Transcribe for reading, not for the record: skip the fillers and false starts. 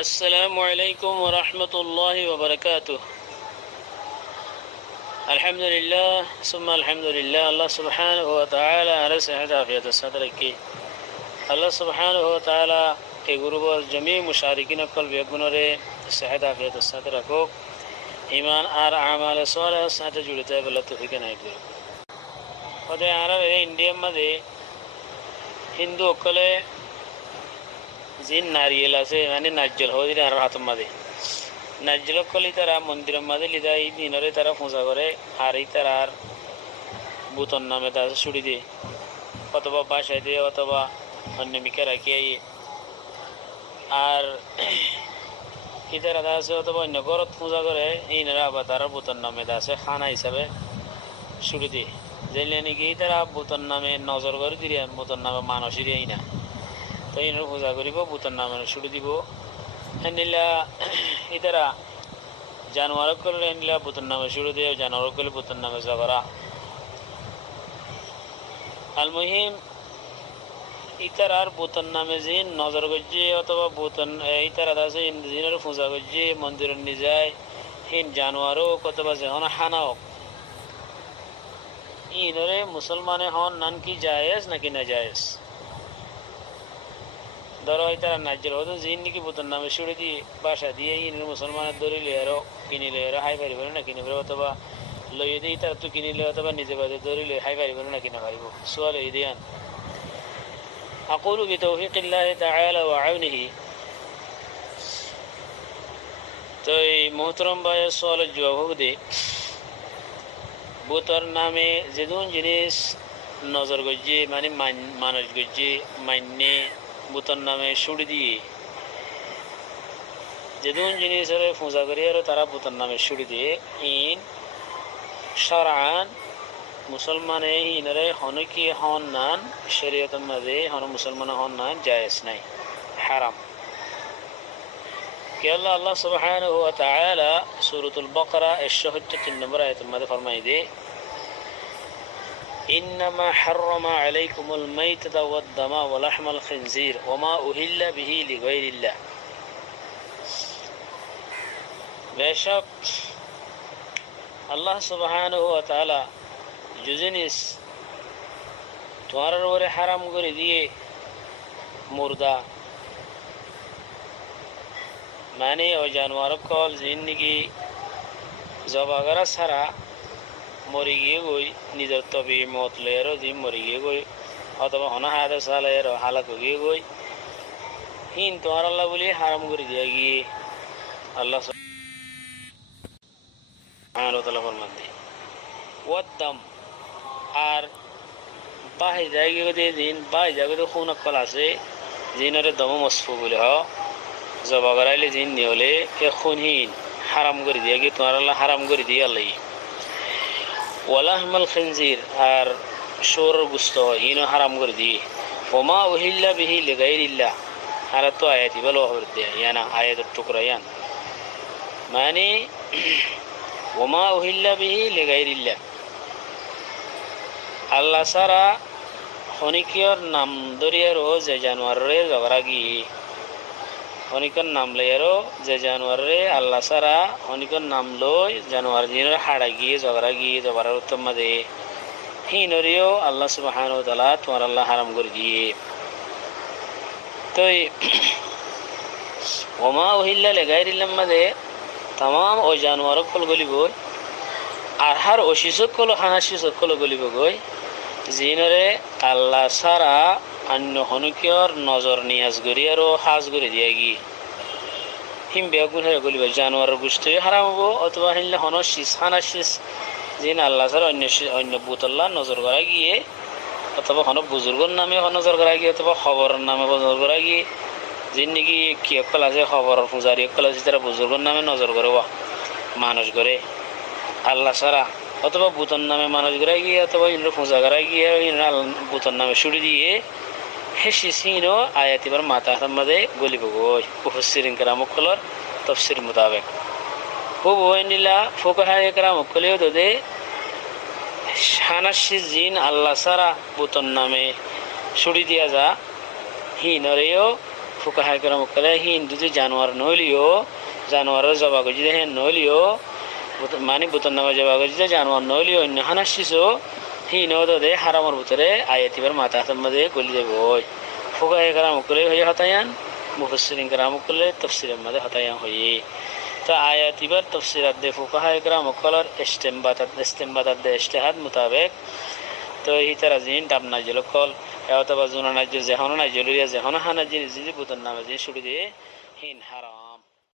السلام عليكم ورحمة الله وبركاته. الحمد لله ثم الحمد لله. الله سبحانه وتعالى على صحة عافية صدرك. الله سبحانه وتعالى এই গ্রুপের জমি মুশারিকিন কল বেগুনরে صحة عافية صدرك ইমান আর আমালে সালেহ সাথে জড়িত বলে তৌফিক নাই করে ওদে আর ইন্ডিয়া মধ্যে হিন্দু অকলে জিন নারিয়েল আছে মানে নাজ্জল হয়ে আর হাতম মাঝে নাজ্জল কলি তারা মন্দিরের মাঝে লিদা এই দিনরে তারা পূজা করে আর এই তারা আর বুতন নামে তারা ছুটি দিয়ে অথবা বাসায় দিয়ে অথবা অন্য মিকে রাখিয়ে আর ইতারা আছে অথবা অন্য ঘরত পূজা করে এইনারা আবার তারা বুতন নামে আছে খানা হিসাবে ছুটি দিয়ে যেলে নাকি তারা বুতন নামে নজর করে দিলে বুতন নামে মানুষেরই এই না তো এইনারা পূজা করিব বুতন নামে ছুটি দিব এনিলা ইতারা জানোয়ার করলে এনিলা বুতন নামে ছুটি দিয়ে জানোয়ার করলে বুতন নামে জগরা আলমহিম ইতারার বুতন নামে জিন নজর করছে অথবা বুতন ইতারা আছে জিনের পূজা করছে মন্দির নিয়ে যায় হিন জানোয়ারও অথবা যেন হানা হোক ইনরে মুসলমানে হন নান কি জায়েজ নাকি না জায়েজ ধরো ইতারা নাজ্জের হতো জিন নাকি বুতন নামে ছুড়ে দিয়ে বাসা দিয়ে ইনের মুসলমানের ধরিলে আরো কিনিলে আরো হাই পারিব না কিনে পারিব অথবা লইয়ে দিয়ে তারা তো কিনিলে অথবা নিজে বাদে ধরিলে হাই পারিব না কিনা পারিব সোয়াল এই দিয়ান أقول بتوفيق الله تعالى وعونه তো এই মোহতরম ভাইয়ের সওয়ালের জবাব দে বুতর নামে যেদুন জিনিস নজর গজ্জে মানে মানুষ গজ্জে মান্যে বুতর নামে ছুড়ি দিয়ে যেদুন জিনিসের পূজা করি আর তারা বুতর নামে ছুড়ি দিয়ে ইন শরআন মুসলমানে ইনরে হনকি হন নান শরীয়তের মাঝে হন মুসলমান হন নান জায়েজ নাই হারাম কে আল্লাহ সুবহানাহু ওয়া তাআলা সূরাতুল বাকারা 173 নম্বর আয়াতের মধ্যে ফরমাই দে ইন্নামা হাররামা আলাইকুমুল মাইতাতা ওয়াদ দামা ওয়া লাহমাল খিনজির ওয়া মা উহিল্লা বিহি লিগাইরিল্লাহ বেশক আল্লাহ সুবহানাহু ওয়া তাআলা যে জিনিস তোমার উপরে হারাম করে দিয়ে মুর্দা মানে ওই জানোয়ার কল জিন্দিগি জবাগরা ছাড়া মরি গিয়ে গই নিজের তবে মত লেয়ারও দিন মরি গিয়ে গই অথবা হনা হাতে সালের হালাক গিয়ে গই হিন তোমার আল্লাহ বলি হারাম করে দিয়ে গিয়ে আল্লাহ ফরমান দিয়ে ওয়াদ্দাম আর বাহি জায়গাতে দিন বাহি জায়গাতে খুন অকল আছে জিনরে দম মসফু বলে হ জবা করাইলে জিন নিহলে এ খুনহীন হারাম করে দিয়ে গিয়ে তোমার আল্লাহ হারাম করে দিয়ে আল্লাহ ওয়ালাহমাল খিনজির আর শোর গুস্ত ইনও হারাম করে দিয়ে ওমা উহিল্লা বিহি লিগাইরিল্লাহ আর তো আয়াতি বলো হবর দেয়া ইয়ানা আয়াতের টুকরা ইয়ান মানে ওমা উহিল্লা বিহি লিগাইরিল্লাহ আল্লাহ সারা হনিকিয়র নাম দরিয়ারও যে জানোয়ারে ঝগড়া গিয়ে হনিকর নাম লইয়ারও যে জানোয়ারে আল্লাহ সারা হনিকর নাম লই জানোয়ার দিনের হাড়া গিয়ে ঝগড়া গিয়ে ঝগড়ার উত্তম মাঝে হিনরিও আল্লাহ সুবহানাহু ওয়া তাআলা তোমার আল্লাহ হারাম করে দিয়ে তো ওমা উহিল্লা লিগাইরিল্লাহ মাঝে তাম ওই জানোয়ার কল গলিব আর হার অশিষক কল হানা শিষক কল গলিব গই জিনরে আল্লাহ সারা অন্য হনুকিয়র নজর নিয়াজ করি আর হাজ করে দিয়ে গিয়ে হিম বেগুন হয়ে গলিব জানোয়ারের গোষ্ঠী হারাম হবো অথবা হিনলে হন শীষ হানা শীষ জিন আল্লাহ সারা অন্য বুতল্লাহ নজর করা গিয়ে অথবা হন বুজুর্গর নামে নজর করা গিয়ে অথবা খবরের নামে নজর করা গিয়ে জিন নাকি কি অকল আছে খবরের পূজারি অকল আছে তারা বুজুর্গর নামে নজর করে মানুষ করে আল্লাহ সারা অথবা বুতন নামে মানুষ গড়াই গিয়ে অথবা ইন্দ্র পূজা করাই গিয়ে বুতন নামে ছুটি দিয়ে হেসি সিনও আয়াতিবার মাথা মধ্যে গলিব গই মুফাসসিরিন কেরামকলর তাফসীর মোতাবেক খুব ওইনিলা ফুকাহায়ে কেরামকলেও দে হানাশি জিন আল্লাহ সারা বুতন নামে ছুটি দিয়া যা হিনরেও ফুকাহাই কেরাম কলে হিন যদি জানোয়ার নইলিও জানোয়ারের জবা গজি হেন নইলিও মানে বুতন নামে জবা গজি জানোয়ার নইলিও অন্য হানাসিসও হিন দে হারামর ভিতরে আয়াতিবার মাথা হাতের মধ্যে গলি যাবে ওই ফুকাহাই কেরাম কলে হয়ে হতায়ান মুফাসসিরিন কেরাম কলে তাফসিরের মধ্যে হতায়ান হয়ে তো আয়াতিবার তফসিরাত দে ফুকাহাই কেরাম কলর ইস্তেমবাতাত দে ইজতিহাদ মোতাবেক তো এই তারা জিন ডাব নাজিল কল অথবা জুনা নাজিল যেহন নাজিল যেহন হানা জিনিস যদি বুতন নামে জিনিস ছুটি দিয়ে হিন হারাম